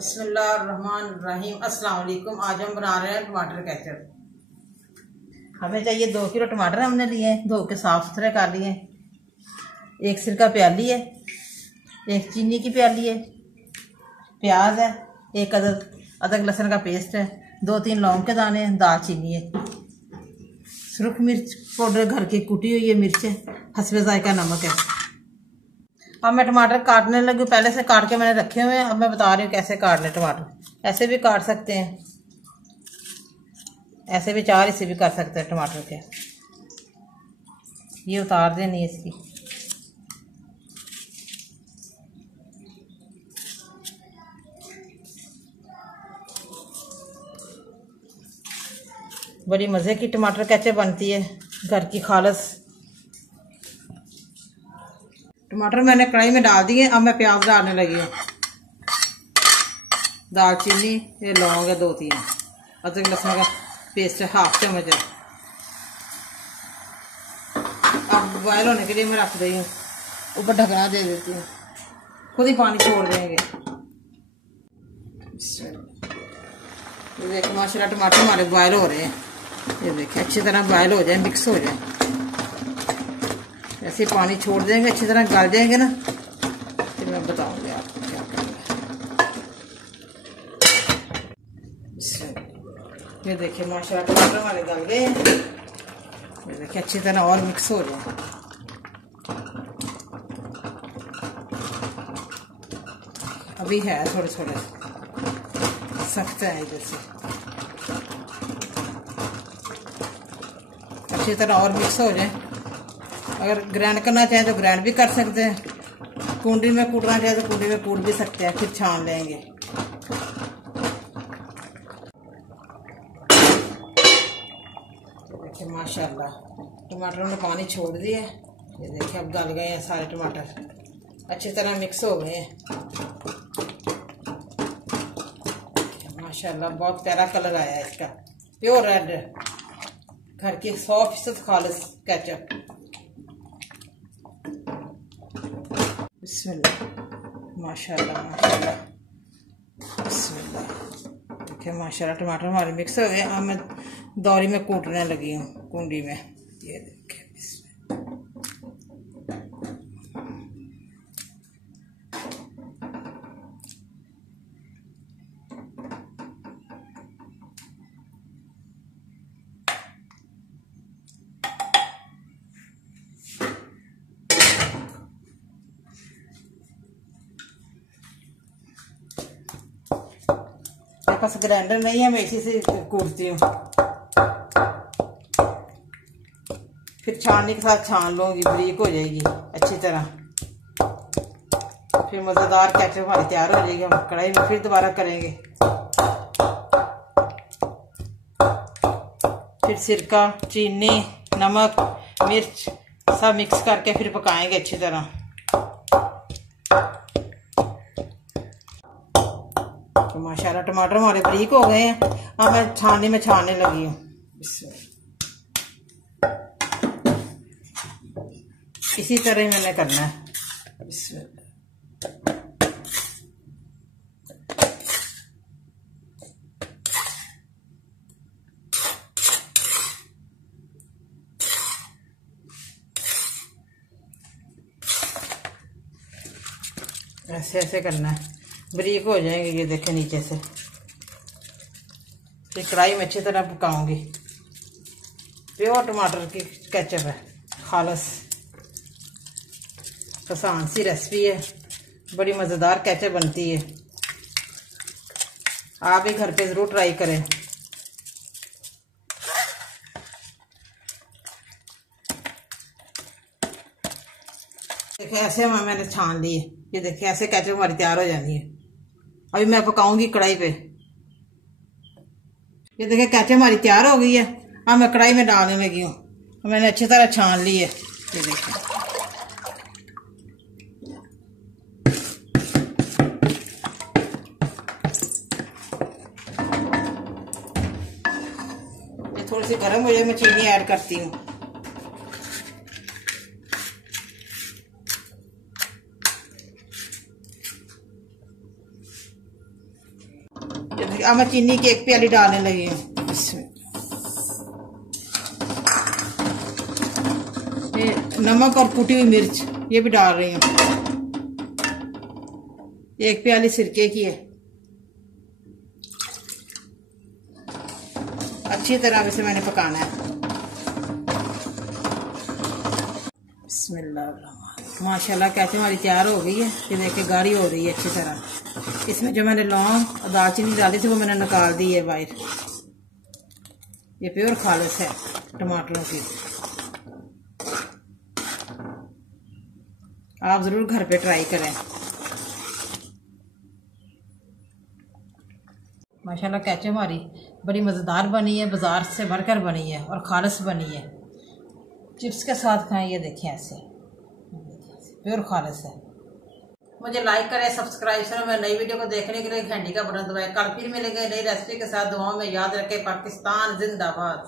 बिस्मिल्लाहिर्रहमानिर्रहीम। अस्सलाम वालेकुम। आज हम बना रहे हैं टमाटर केचप। हमें चाहिए 2 किलो टमाटर हमने लिए, धो के साफ सुथरे कर लिए। 1 सिरका प्याली है, 1 चीनी की प्याली है, प्याज है, 1 अदरक लहसुन का पेस्ट है, 2-3 लौंग के दाने, दालचीनी है, सुरख मिर्च पाउडर घर की कुटी हुई है, मिर्च है, हस्बे जायका नमक है। अब मैं टमाटर काटने लगी, पहले से काट के मैंने रखे हुए हैं। अब मैं बता रही हूँ कैसे काटने टमाटर। ऐसे भी काट सकते हैं, ऐसे भी 4 हिस्से भी कर सकते हैं टमाटर के। ये उतार देनी है इसकी। बड़ी मज़े की टमाटर केचप बनती है, घर की खालस। टमाटर मैंने कढ़ाई में डाल दिए। अब मैं प्याज डालने लगी हूँ। दालचीनी, ये लौंग है 2-3, अदरक लहसुन का पेस्ट है 1/2 चम्मच है। अब बॉयल होने के लिए मैं रख रही हूँ, ऊपर ढकना दे देती हूँ, खुद ही पानी छोड़ देंगे। ये देखिए माशाल्लाह टमाटर हमारे बॉयल हो रहे हैं। ये देखिए अच्छी तरह बॉयल हो जाए, मिक्स हो जाए, ऐसे पानी छोड़ देंगे, अच्छी तरह गल जाएंगे ना, फिर मैं बताऊंगी आपको क्या करना है। ये देखिए माशाल्लाह टमाटर हमारे गल गए हैं। ये देखिए अच्छी तरह और मिक्स हो जाए। अभी है थोड़े थोड़े सख्त है, इधर से अच्छी तरह और मिक्स हो जाए। अगर ग्राइंड करना चाहें तो ग्राइंड भी कर सकते हैं, कुंडी में कूटना चाहे तो कुंडी में कूट भी सकते हैं, फिर छान लेंगे। तो देखिए माशाल्लाह टमाटरों ने पानी छोड़ दिया। ये देखिए अब गल गए हैं सारे टमाटर, अच्छी तरह मिक्स हो गए हैं। माशाल्लाह बहुत प्यारा कलर आया है इसका, प्योर रेड, घर की 100% खालिस केचप। बिस्मिल्लाह माशाल्लाह माशाल्लाह बिस्मिल्लाह। देखिए माशाल्लाह टमाटर हमारे मिक्स हो गए। अब मैं दौरी में कूटने लगी हूँ, कुंडी में। ये देखिए पास ग्राइंडर नहीं है, मैं इसी से कूटती हूँ। फिर छानने के साथ छान लूंगी, बारीक हो जाएगी अच्छी तरह। फिर मज़ेदार केचप हमारी तैयार हो जाएगी। हम कढ़ाई में फिर दोबारा करेंगे। फिर सिरका, चीनी, नमक, मिर्च सब मिक्स करके फिर पकाएंगे अच्छी तरह। तो माशाल्लाह टमाटर हमारे बारीक हो गए हैं। अब मैं छानने में छानने लगी हूँ। इसी तरह ही मैंने करना है। ऐसे ऐसे करना है, बारीक हो जाएंगे। ये देखें नीचे से। फिर कढ़ाई में अच्छी तरह पकाऊंगी। प्योर टमाटर की केचप है, खालस आसान सी रेसिपी है, बड़ी मज़ेदार केचप बनती है। आप भी घर पे ज़रूर ट्राई करें। देखिए ऐसे मैंने छान ली है। ये देखिए ऐसे केचप हमारी तैयार हो जानी है। अभी मैं पकाऊंगी कढ़ाई पे। ये देखिए केचप हमारी तैयार हो गई है। अब मैं कढ़ाई में डालने लगी हूँ। मैंने अच्छी तरह छान ली है। ये देखिए ये थोड़ी सी गर्म हो जाए, मैं चीनी ऐड करती हूँ। अब मैं चीनी की 1 प्याली डालने लगी हूँ। नमक और कुटी हुई मिर्च ये भी डाल रही हूँ। 1 प्याली सिरके की है। अच्छी तरह इसे मैंने पकाना है। बिस्मिल्लाह। माशाल्लाह कैसे हमारी तैयार हो गई है। ये देखिए गाढ़ी हो रही है अच्छी तरह। इसमें जो मैंने लौंग और दालचीनी डाली थी वो मैंने निकाल दी है बाहर। ये प्योर खालिस है टमाटरों की। आप जरूर घर पे ट्राई करें। माशाल्लाह कैचे हमारी बड़ी मज़ेदार बनी है, बाजार से भरकर बनी है और खालिस बनी है। चिप्स के साथ खाएं। ये देखें ऐसे प्योर खालिस है। मुझे लाइक करें, सब्सक्राइब करें। मैं नई वीडियो को देखने के लिए घंटी का बटन दबाएं। कल फिर मिलेंगे नई रेसिपी के साथ। दुआओं में याद रखें। पाकिस्तान जिंदाबाद।